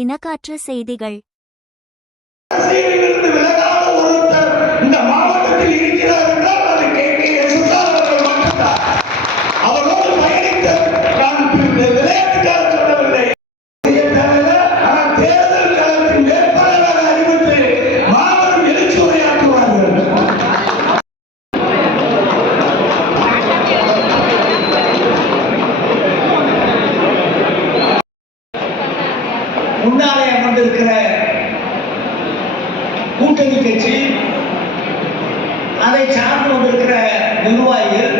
தினக்காற்று செய்திகள். அரசியலிலிருந்து விலகாத ஒருத்தர் இந்த மாவட்டத்தில் இருக்கிறார் என்றால் அது KK.S.R. அவர்கள் மட்டும்தான். அவரோடு பயணித்த நான் விளையாட்டுக்காக சொல்லவில்லை. ஆனால் தேர்தல் களத்தின் வேட்பாளராக அறிவித்து மாபெரும் எழுச்சி உரையாற்றுவார்கள். முன்னாலே அமர்ந்திருக்கிற கூட்டணி கட்சி, அதை சார்ந்து வந்திருக்கிற நிர்வாகிகள்,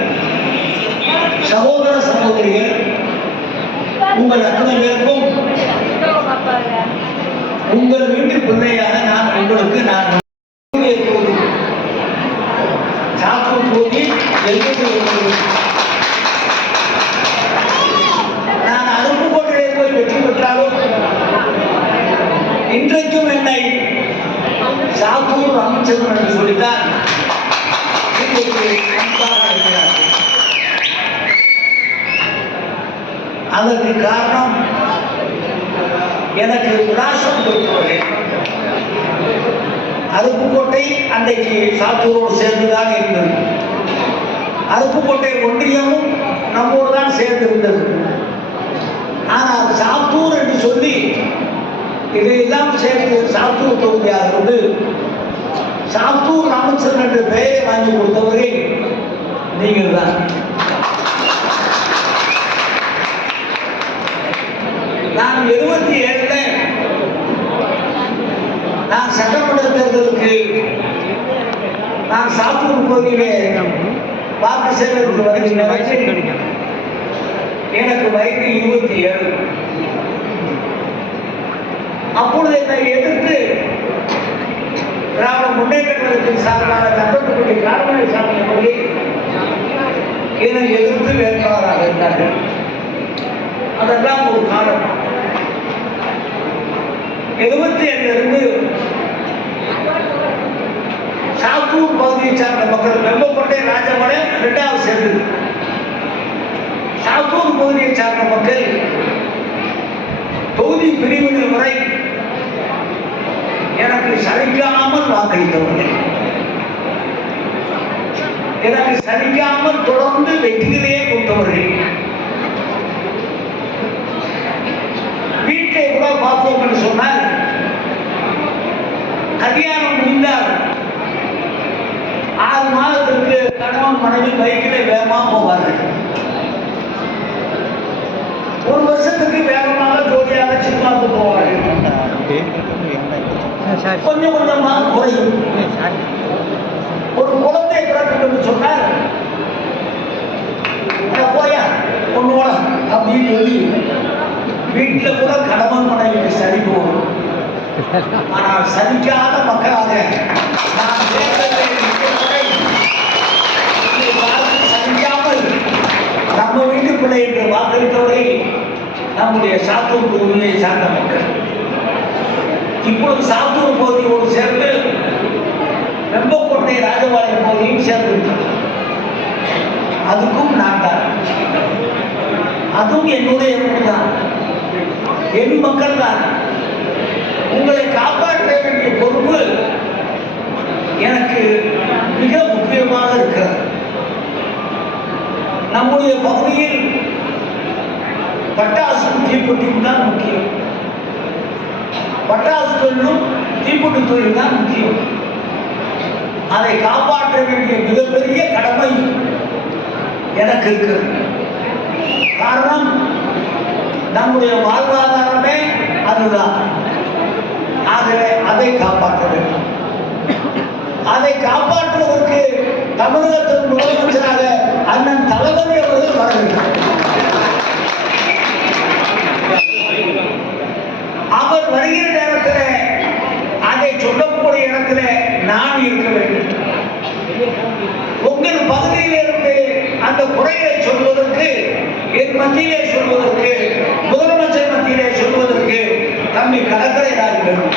சகோதர சகோதரிகள், உங்கள் அத்தனை பேருக்கும் உங்கள் வீட்டு பிள்ளையாக நான் உங்களுக்கு சாத்தூர் தொகுதி நான் அருப்புக்கோட்டையிலே போய் வெற்றி பெற்றாலும் இன்றைக்கும் என்னை சாத்தூர் ராமச்சந்திரன் என்று சொல்லித்தான் அதற்கு காரணம் எனக்கு விலாசம் கொடுத்தவரே. அருப்புக்கோட்டை அன்றைக்கு சாத்தூரோடு சேர்ந்துதான் இருந்தது. அருப்புக்கோட்டை ஒன்றியமும் நம்மோடு தான் சேர்ந்திருந்தது. ஆனால் சாத்தூர் என்று சொல்லி இதையெல்லாம் சேர்த்து சாத்தூர் தொகுதியாக இருந்து சாத்தூர் ராமச்சந்திரன் என்ற பெயரை வாங்கி கொடுத்தவரே நீங்கள் தான். நான் 77 நான் சட்டமன்ற தேர்தலுக்கு நான் சாத்தூர் பகுதியிலே வாக்கு சேகரித்து வருகின்ற எனக்கு வயது 27. அப்பொழுது என்னை எதிர்த்து திராவிட முன்னேற்ற கழகத்தின் சார்பான தந்தத்துக்குடி காரண சாமி அவர்கள் என்னை எதிர்த்து வேட்பாளராக இருந்தார்கள். அதெல்லாம் ஒரு காலம். 77 சாத்தூர் பகுதியை சார்ந்த மக்கள், வெம்பக்கோட்டை ராஜமலை 2வது சேர்ந்தது. சாத்தூர் பகுதியை சார்ந்த மக்கள் தொகுதி பிரிவினர் வரை எனக்கு சலிக்காமல் வாக்களித்தவர்கள், எனக்கு சலிக்காமல் தொடர்ந்து வெற்றிகளையே கொடுத்தவர்கள். வீட்டை கூட பார்ப்போம் என்று சொன்னால் கல்யாணம் முடிந்தால் 6 மாதத்திற்கு கணவன் மனைவி பைக்கிலே வேகமாக போவார்கள். 1 வருஷத்துக்கு வேகமாக ஜோடியாக சினிமாவுக்கு போவார்கள். கொஞ்சம் கொஞ்சமாக குறையும். ஒரு குழந்தை பிறக்கும் என்று சொன்னால் போயா பொண்ணோட அப்படின்னு சொல்லி வீட்டில் கூட கணவன் மனைவிக்கு சரி போகும். ஆனால் சலிக்காத மக்களாக நான் சலிக்காமல் நம்ம வீட்டு பிள்ளை என்று வாக்களித்தவரை நம்முடைய சாத்தூர் தொகுதியை சார்ந்த மக்கள். இப்பொழுது சாத்தூர் பகுதியோடு சேர்ந்து வெம்பக்கோட்டை ராஜபாளையம் பகுதியும் சேர்ந்திருக்கிறது. அதுக்கும் நான் தான், அதுவும் என்னுடைய தான், என் மக்கள் தான். உங்களை காப்பாற்ற வேண்டிய பொறுப்பு எனக்கு மிக முக்கியமாக இருக்கிறது. நம்முடைய பகுதியில் பட்டாசும் தீப்பெட்டியும் தான் முக்கியம். பட்டாசு தொழிலும் தீப்பெட்டி தொழில் தான் முக்கியம். அதை காப்பாற்ற வேண்டிய மிகப்பெரிய கடமை எனக்கு இருக்கிறது. காரணம், நம்முடைய வாழ்வாதாரமே அதுதான். ஆகவே அதை காப்பாற்ற வேண்டும். அதை காப்பாற்றுவதற்கு தமிழகத்தின் முதலமைச்சராக அண்ணன் தளபதி அவர்கள் வர வேண்டும். அவர் வருகிற நேரத்தில் அதை சொல்லக்கூடிய இடத்துல நான் இருக்க வேண்டும். உங்கள் பகுதியிலிருந்து அந்த குறைகளை சொல்வதற்கு, என் மத்தியிலே சொல்வதற்கு, முதலமைச்சர் மத்தியிலே சொல்வதற்கு தம்பி கடற்கரை ராஜ் வேண்டும்.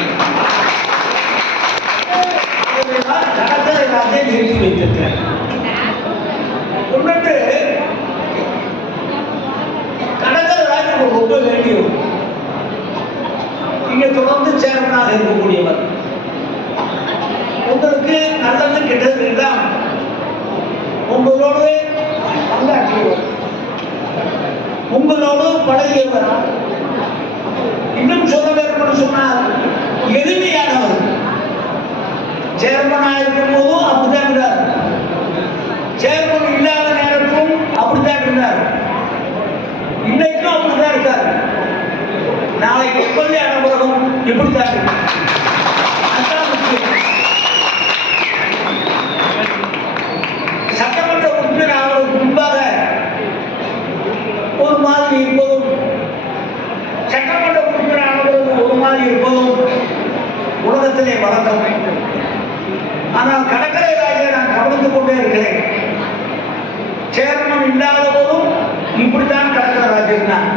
கடற்கரை ராஜை நிறுத்தி வைத்திருக்கிறேன். ஒன்று கடற்கரை ராஜ் ரொம்ப வேண்டியது. இருக்கக்கூடியவர். உங்களுக்கு நல்லது கெட்டது எல்லாம் உங்களோடு பங்காற்றியவர், உங்களோடு பழகியவர். இன்னும் சொல்ல வேண்டும் சொன்னால் எளிமையானவர். சேர்மனாக இருக்கும் போதும் அப்படித்தான் இருந்தார், சேர்மன் இல்லாத நேரத்திலும் அப்படித்தான் இருந்தார், இன்னைக்கும் அப்படித்தான் இருக்கார், நாளைக்கு எம்எல்ஏ ஆன பிறகும் இப்படித்தான் இருக்கு. அதுதான் முக்கியம். சட்டமன்ற உறுப்பினர் அவருக்கு முன்பாக ஒரு மாதிரி இருப்பதும், சட்டமன்ற உறுப்பினர் ஆனவர்கள் ஒரு மாதிரி இருப்பதும் உலகத்திலே வழக்கம். ஆனால் கடற்கரை ராஜை நான் கவனித்துக் கொண்டே இருக்கிறேன். சேர்மன் இல்லாத போதும் இப்படித்தான் கடற்கரை ராஜா இருந்தார்.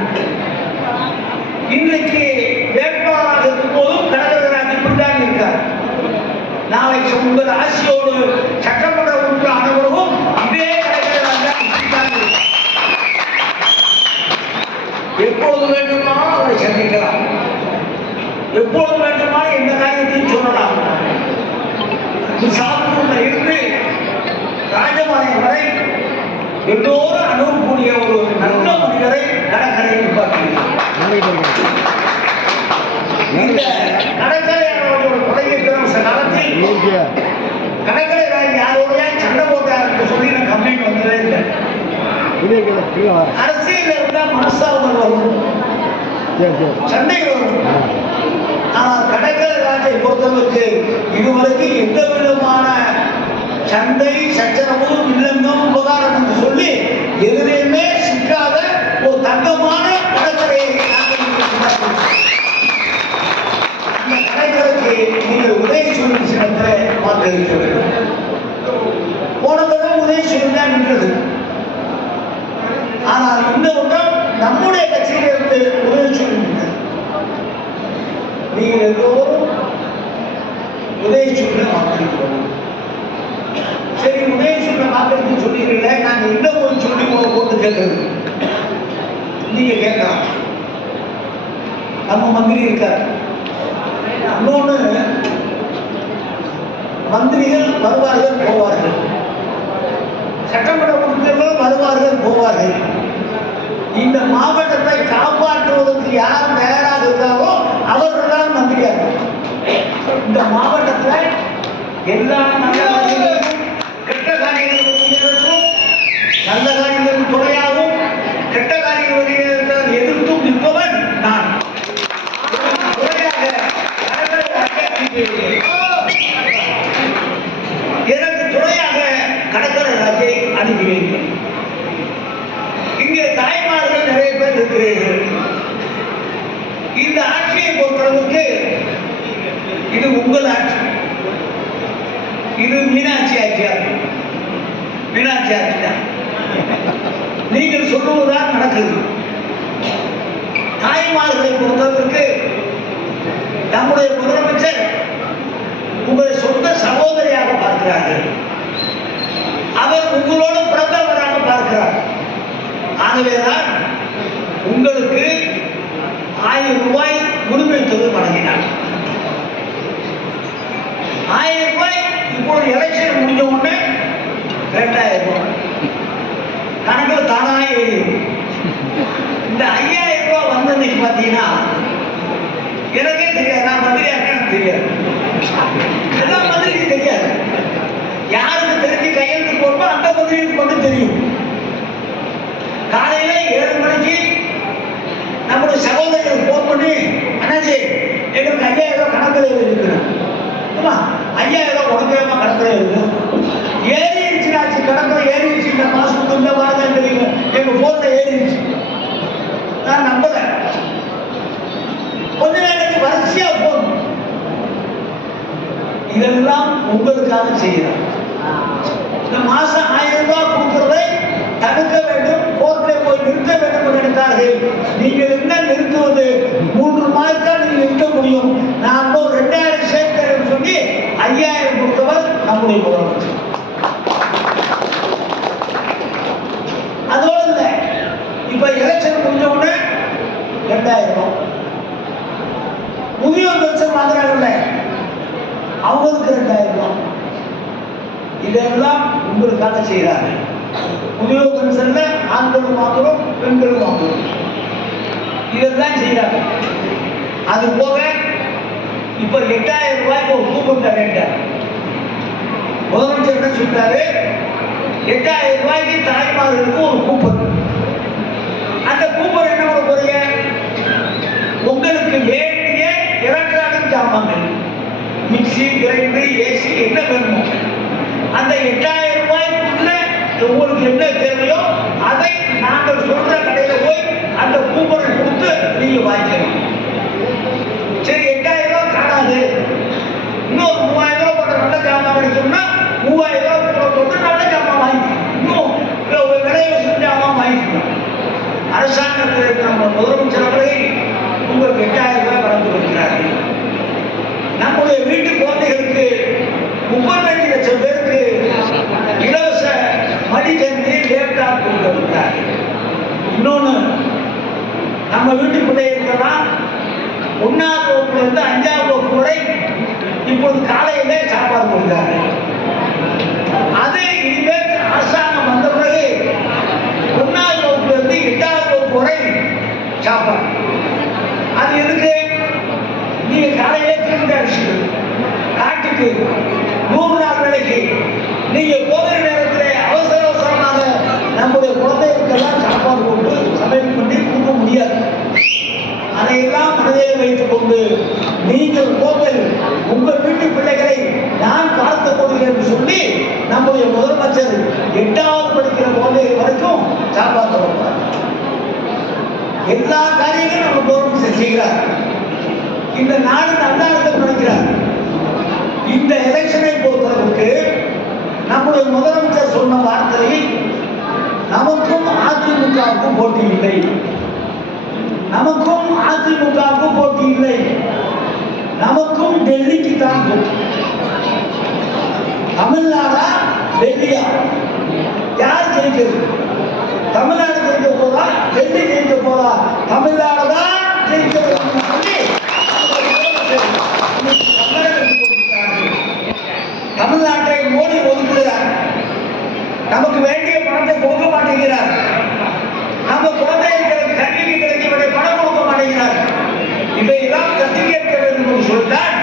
இன்றைக்கு வேட்பாளராக இருக்கும் போதும் கடற்கரை ராஜா இப்படித்தான் இருக்கார். நாளைக்கு உங்கள் ஆட்சியோடு சட்டமன்ற உறுப்பினர் ஆனவர்களும் இதே கடற்கரை ராஜா இப்படித்தான் இருக்கார். எப்பொழுது வேண்டுமானால் அவரை சந்திக்கலாம், எப்பொழுது வேண்டுமானால் எந்த காரியத்தையும் சொல்லலாம். சாத்தூரில் இருந்து ராஜபாளையம் வரை எல்லோரும் அணுகக்கூடிய ஒரு நல்ல மனிதரை கடற்கரைக்கு பார்க்கிறேன். இந்த கடற்கரையாளோட பழைய பிரமச காலத்தில் கடற்கரை ராஜ் யாரோட சண்டை போட்டார் என்று சொல்லி நான் கம்ப்ளைண்ட் வந்ததே இல்லை. அரசியல் இருந்தால் மனஸ்தாபங்கள் வரும், சண்டை வரும். ஆனால் கடற்கரை ராஜை பொறுத்தவருக்கு இதுவரைக்கும் எந்த விதமான சண்டை சச்சரவு இல்லங்கம் உபகாரம் என்று சொல்லி எதிரையுமே சிக்காத ஒரு தங்கமான கடற்கரையை அந்த கடற்கரைக்கு நீங்கள் உதயசூரியன் சின்னத்தை வாக்களிக்க வேண்டும். போன தடவை உதயசூரியன் தான் நின்றது. ஆனால் இந்த ஒன்றும் நம்முடைய கட்சியிலிருந்து உதயசூரியன் நின்றது. நீங்கள் எல்லோரும் உதயசூரியனை வாக்களிக்கிறோம். சரி, உதயசூரியனை வாக்களித்து சொல்லிடுறீங்களே, நாங்கள் இன்னும் ஒரு சொல்லி போட்டு கேட்கறது. நீங்க கேட்கலாம், நம்ம மந்திரி இருக்கார். இன்னொன்று, மந்திரிகள் வருவார்கள் போவார்கள், சட்டமன்ற உறுப்பினர்கள் வருவார்கள் போவார்கள். இந்த மாவட்டத்தை காப்பாற்றுவதற்கு யார் தயாராக இருக்காரோ அவர்கள் தான் மந்திரியார். இந்த மாவட்டத்தில் எல்லா நல்ல காரியங்களுக்கும் கெட்ட காரியங்களுக்கும் நல்ல காரியங்களுக்கு துணையாகவும் கெட்ட காரியங்கள் எதிர்த்தும் நிற்பவன் நான். எனக்கு துணையாக கடற்கரை ராஜை அனுப்பி வைத்தேன். இங்கே தாய்மார்கள் நிறைய பேர் இருக்கிறீர்கள். இந்த ஆட்சியை பொறுத்தளவுக்கு இது உங்கள் ஆட்சி, இது மீனாட்சி ஆட்சியா? மீனாட்சி ஆட்சி தான். நீங்கள் சொல்லுவதுதான் நடக்குது. தாய்மார்களை பொறுத்தளவுக்கு நம்முடைய முதலமைச்சர் உங்களை சொந்த சகோதரியாக பார்க்கிறார்கள். அவர் உங்களோடு பிறந்தவராக பார்க்கிறார். ஆகவேதான் உங்களுக்கு 1000 ரூபாய் உரிமை தொகை வழங்கினார். 1000 ரூபாய் இப்போது எலெக்ஷன் முடிஞ்ச உடனே 2000 ரூபாய் கணக்கில் தானாக எழுதி. இந்த 5000 ரூபாய் வந்தன்னைக்கு பார்த்தீங்கன்னா எனக்கே தெரியாது, நான் மந்திரியாக எனக்கு தெரியாது, எல்லா மந்திரிக்கும் தெரியாது. யாருக்கு தெரிஞ்சு கையெழுத்து போட்டோம் அந்த மந்திரிக்கு மட்டும் தெரியும். காலையில 7 மணிக்கு நம்முடைய சகோதரர்கள் போன் பண்ணி, அண்ணாச்சி எங்களுக்கு 5000 ரூபாய் கணக்கில் இருக்கிறோம், 5000 ரூபாய் உடனேமா கணக்கில் இருக்கு, ஏறிடுச்சுனாச்சு கணக்கில் ஏறிடுச்சு, இந்த மாசத்துக்கு இந்த வாரம் தெரியும் எங்க போன்ல ஏறிடுச்சு. நான் நம்புறேன். கொஞ்ச நேரத்துக்கு வரிசையா போன். இதெல்லாம் உங்களுக்காக செய்யறோம். இந்த மாசம் 1000 ரூபாய் கொடுக்கிறதை தடுக்க வேண்டும், கோர்ட்டில் போய் நிறுத்த வேண்டும் என்று நினைத்தார்கள். நீங்கள் என்ன நிறுத்துவது? 3 மாதத்தான் நீங்கள் நிறுத்த முடியும். நான் 2000 சேர்த்தேன் சொல்லி 5000 கொடுத்தவர் நம்முடைய முதலமைச்சர். அதோடு இல்லை, இப்ப எலெக்ஷன் முடிஞ்ச உடனே 2000 ரூபாய் முதியோர் பென்ஷன் வாங்குறாங்கல்ல, அவங்களுக்கு 2000 ரூபாய். இதெல்லாம் உங்களுக்காக செய்கிறாங்க. முதியோர் பென்ஷன்ல ஆண்களும் வாங்குறோம், பெண்களும் வாங்குறோம். இதெல்லாம் செய்யறாங்க. அது போக இப்ப 8000 ரூபாய்க்கு ஒரு கூப்பன் தரேன். முதலமைச்சர் என்ன சொல்றாரு? 8000 ரூபாய்க்கு தாய்மார்களுக்கு ஒரு கூப்பன். அந்த கூப்பன் என்ன பண்ண போறீங்க? உங்களுக்கு வேண்டிய எலக்ட்ரானிக் சாமான்கள், மிக்சி, கிரைண்டர், ஏசி என்ன வேணுமோ அந்த 8000 ரூபாய்க்குள்ள உங்களுக்கு என்ன தேவையோ அதை நாங்கள் சொல்ற கடையில போய் அந்த கூப்பனை கொடுத்து நீங்க வாங்கிக்கணும். சரி, 8000 ரூபாய் காணாது, இன்னொரு 3000 ரூபாய் போட்ட நல்ல ஜாமான் கிடைக்கும்னா 3000 ரூபாய் போட்டு நல்ல ஜாமான் வாங்கிக்கணும். இன்னும் விலையை ஜாமான் வாங்கிக்கணும். அரசாங்கத்தில் இருக்கிற நம்ம முதலமைச்சர் அவர்கள் உங்களுக்கு 8000 ரூபாய் வழங்கி வருகிறார்கள். நம்முடைய வீட்டு குழந்தைகளுக்கு 35 லட்சம் பேருக்கு இலவச மடிக்கணினி, லேப்டாப் கொடுத்திருக்கிறார். இன்னொன்னு, நம்ம வீட்டு பிள்ளைகளுக்கெல்லாம் 1ஆவது வகுப்புல இருந்து 5ஆவது வகுப்பு வரை இப்போது காலையிலே சாப்பாடு கொடுக்கிறாங்க. அது இனிமேல் அரசாங்கம் வந்த பிறகு 1ஆவது வகுப்புல இருந்து 8ஆவது வகுப்பு வரை சாப்பாடு. அது எதுக்கு? நீங்க காலையிலே திரும்பி அடிச்சுட்டு காட்டுக்கு 100 நாள் வேலைக்கு நீங்க போகிற நேரத்தில் அவசர அவசரமாக நம்முடைய குழந்தைகளுக்கெல்லாம் சாப்பாடு போட்டு சமையல் பண்ணி கொடுக்க முடியாது. அதையெல்லாம் மனதில் வைத்துக் கொண்டு நீங்கள் போங்கள், உங்கள் வீட்டு பிள்ளைகளை நான் பார்த்துக் கொள்கிறேன் என்று சொல்லி நம்முடைய முதலமைச்சர் 8ஆவது படிக்கிற குழந்தைகள் வரைக்கும் சாப்பாடு கொடுக்கிறார். எல்லா காரியங்களும் நம்ம முதலமைச்சர் செய்கிறார். இந்த நாடு நல்லா இருக்க நினைக்கிறார். இந்த எலெக்ஷனை பொறுத்தளவுக்கு நம்முடைய முதலமைச்சர் சொன்ன வார்த்தை, நமக்கும் அதிமுகவுக்கும் போட்டி இல்லை, நமக்கும் அதிமுகவுக்கும் போட்டி இல்லை, நமக்கும் டெல்லிக்கு தான் போட்டி. தமிழ்நாடா டெல்லியா, யார் ஜெயிக்கிறது? தமிழ்நாடு ஜெயிக்க போதா, டெல்லி ஜெயிக்க போதா? தமிழ்நாடு தான் ஜெயிக்கிறது. தமிழ்நாட்டை மோடி ஒதுக்குகிறார். நமக்கு வேண்டிய பணத்தை கொடுக்க மாட்டேங்கிறார். நம்ம குழந்தைகளுக்கு கல்வி கிடைக்கவில்லை, பணம் கொடுக்க மாட்டேங்கிறார். இதையெல்லாம் தட்டி கேட்க வேண்டும் என்று சொல்லிட்டால்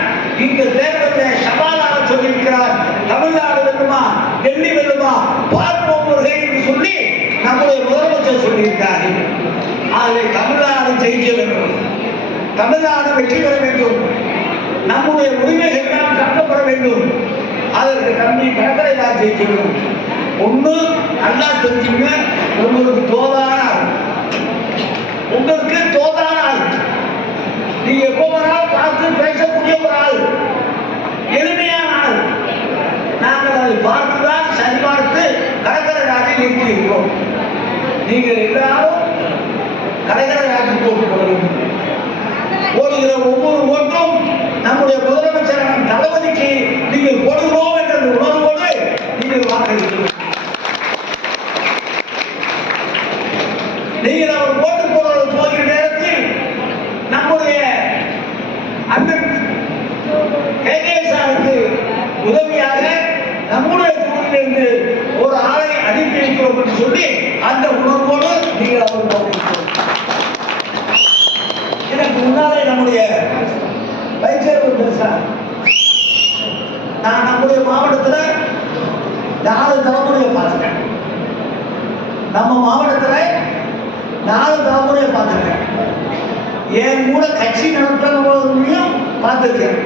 இந்த தேர்தலில் சவாலாக சொல்லியிருக்கிறார். தமிழ்நாடு வெல்லுமா, டெல்லி வெல்லுமா, பார்ப்போம் என்று சொல்லி நம்முடைய முதலமைச்சர் சொல்லியிருக்காரு. ஆகவே தமிழ்நாடு ஜெயிக்க வேண்டும், தமிழ்நாடு வெற்றி பெற வேண்டும், நம்முடைய உரிமைகள் எல்லாம் காக்கப்பட வேண்டும். அதற்கு தம்பி கடற்கரை தான் ஜெயிக்கணும். ஒண்ணு நல்லா தெரிஞ்சுங்க, உங்களுக்கு தோதான ஆள், உங்களுக்கு தோதான ஆள், நீ எப்போ வேணாலும் பார்த்து பேசக்கூடிய ஒரு ஆள், எளிமையான ஆள். நாங்கள் அதை பார்த்துதான் சரி பார்த்து கடற்கரை நாட்டில் நிறுத்தியிருக்கிறோம். நீங்கள் எல்லாரும் கடற்கரை நாட்டில் போட்டு போட வேண்டும். போடுகிற ஒவ்வொரு ஓட்டும் நம்முடைய முதலமைச்சர் தளபதிக்கு நீங்கள் போடுகிறோம் என்ற உணர்வோடு நீங்கள் வாக்களிக்கிறீர்கள். நீங்கள் அவர் ஓட்டு போகிற நேரத்தில் நம்முடைய அண்ணன் கேகேஎஸ்ஆருக்கு உதவியாக நம்முடைய தொகுதியிலிருந்து ஒரு ஆளை அனுப்பி வைக்கிறோம் என்று சொல்லி அந்த உணர்வோடு நீங்கள் அவர் போகிறீர்கள். எனக்கு முன்னாலே நம்முடைய வைத்தியர் பேசுறார். நான் நம்முடைய மாவட்டத்தில் 4 தலைமுறையை பார்த்துட்டேன். நம்ம மாவட்டத்தில் 4 தலைமுறையை பார்த்துருக்கேன். என் கூட கட்சி நடத்துறவங்களையும் பார்த்துருக்கேன்,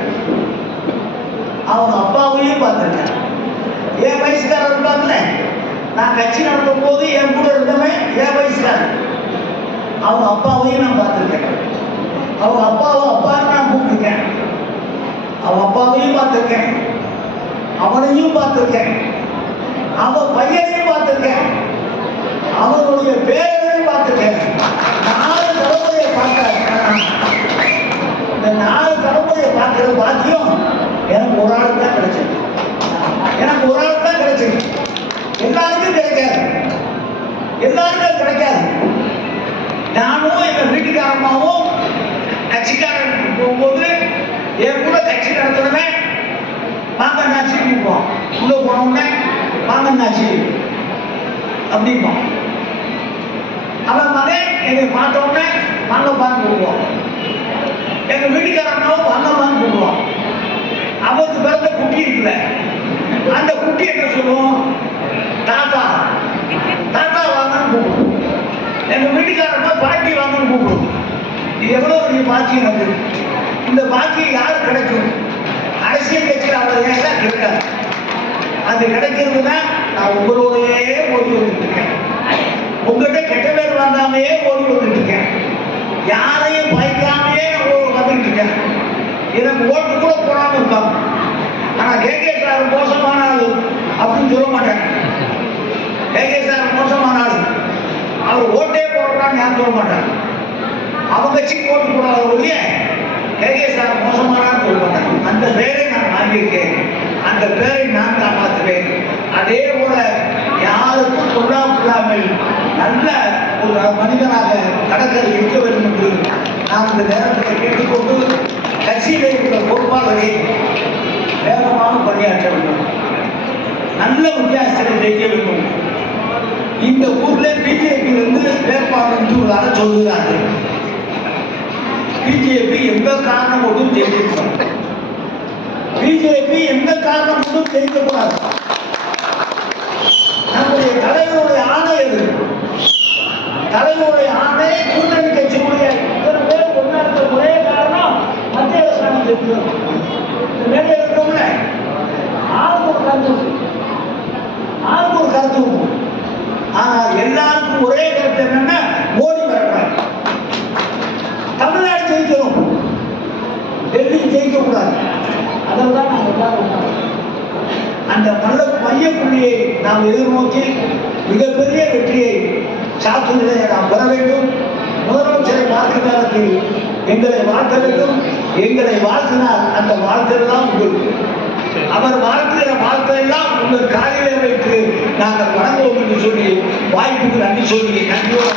அவங்க அப்பாவையும் பார்த்துருக்கேன். என் வயசுக்காரர் பார்க்கல, நான் கட்சி நடத்தும் போது என் கூட இருந்தவன் என் வயசுக்காரர், அவங்க அப்பாவையும் நான் பார்த்துருக்கேன். அவங்க அப்பாவை அப்பான்னு நான் கூப்பிட்டுருக்கேன். அவன் அப்பாவையும் பார்த்துருக்கேன், அவனையும் பார்த்துருக்கேன், அவன் பையனையும் பார்த்துருக்கேன், அவனுடைய பேரையும் பார்த்துருக்கேன். 4 தலைமுறையை பார்த்தேன். இந்த 4 தலைமுறையை பார்க்கிற பாக்கியம் எனக்கு ஒரு ஆளுக்கு தான் கிடைச்சது. எனக்கு ஒரு ஆளுக்கு தான் கிடைச்சது. எல்லாருக்கும் கிடைக்காது, எல்லாருக்கும் கிடைக்காது. நானும் எங்க வீட்டுக்காரமாவும் கட்சிக்காரன் போகும்போது என் கூட கட்சி நடத்துறவன் மாங்கன்னாச்சி கூப்பிடுவான். உள்ள போனோம்னே மாங்கன்னாச்சி அப்படிம்பான். அவன் மகன் என்னை பார்த்தோன்னே வாங்கப்பான்னு கூப்பிடுவான். எங்க வீட்டுக்காரனாவும் வாங்கப்பான்னு கூப்பிடுவான். அவருக்கு பிறந்த குட்டி இருக்குல்ல, அந்த குட்டி என்ன சொல்லுவோம்? தாத்தா தாத்தா வாங்கன்னு கூப்பிடும். எங்க வீட்டுக்காரனா பாட்டி வாங்கன்னு கூப்பிடும். இது எவ்வளவு பெரிய பாக்கியம் எனக்கு. இந்த பாக்கியம் யாரு கிடைக்கும்? அரசியல் கட்சியில் அவர் ஏன் கிடைக்காது. அது கிடைக்கிறதுனா நான் உங்களோடையே ஓடி வந்துட்டு இருக்கேன். உங்கள்கிட்ட கெட்ட பேர் வாங்காமையே ஓடி வந்துட்டு இருக்கேன். யாரையும் பயக்காமையே நான் வந்துட்டு இருக்கேன். எனக்கு ஓட்டு கூட போடாம இருப்பாங்க. ஆனா கேகே சார் மோசமான ஆளு அப்படின்னு சொல்ல மாட்டேன். கேகே சார் மோசமான ஆளு, அவர் ஓட்டே போடுறான்னு யாரும் சொல்ல மாட்டாங்க. அவங்க கட்சிக்கு ஓட்டு போடாத ஒழிய கேகே சார் மோசமானான்னு சொல்ல மாட்டாங்க. அந்த பேரை நான் வாங்கியிருக்கேன். அந்த பேரை நான் காப்பாற்றுவேன். அதே போல யாருக்கும் கொள்ளாமல் நல்ல ஒரு மனிதனாக கடற்கரை இருக்க வேண்டும் என்று நான் இந்த நேரத்தில் கேட்டுக்கொண்டு கட்சியிலே இருக்கிற பொறுப்பாளரை வேகமாக பணியாற்ற வேண்டும். நல்ல வித்தியாசத்தில் ஜெயிக்க வேண்டும். இந்த ஊர்ல பிஜேபியிலிருந்து வேட்பாளர் உள்ளார சொல்லுகிறார்கள். பிஜேபி எந்த காரணம் கொண்டும் ஜெயிக்கக்கூடாது. பிஜேபி எந்த காரணம் கொண்டும் ஜெயிக்கக்கூடாது. நம்முடைய தலைவருடைய ஆணை எது? தலைவருடைய ஆணை கூட்டணி கட்சியுடைய இத்தனை பேர் ஒன்றா இருக்க ஒரே காரணம் மத்திய அரசாங்கம் ஜெயிக்கிறது. இந்த மேலே இருக்கிறவங்க ஆளுக்கு ஒரு கருத்து, ஆளுக்கு ஒரு கருத்து. ஆனால் எல்லாருக்கும் ஒரே கருத்து என்னன்னா மோடி வரக்கூடாது. தமிழ்நாடு ஜெயிக்கணும், டெல்லி ஜெயிக்க கூடாது. அதில் தான் நாங்கள் எல்லாரும் அந்த நல்ல மையப்புள்ளியை நாம் எதிர்நோக்கி மிகப்பெரிய வெற்றியை சாத்துவதை நாம் பெற வேண்டும். முதலமைச்சரை பார்க்கும் நேரத்தில் எங்களை வாழ்த்த வேண்டும். எங்களை வாழ்த்தினால் அந்த வாழ்த்தெல்லாம் உங்களுக்கு, அவர் வாழ்த்துகிற வாழ்த்தையெல்லாம் உங்கள் காலிலே வைத்து நாங்கள் வணங்குவோம் என்று சொல்லி வாய்ப்புக்கு நன்றி சொல்லி நன்றியோடு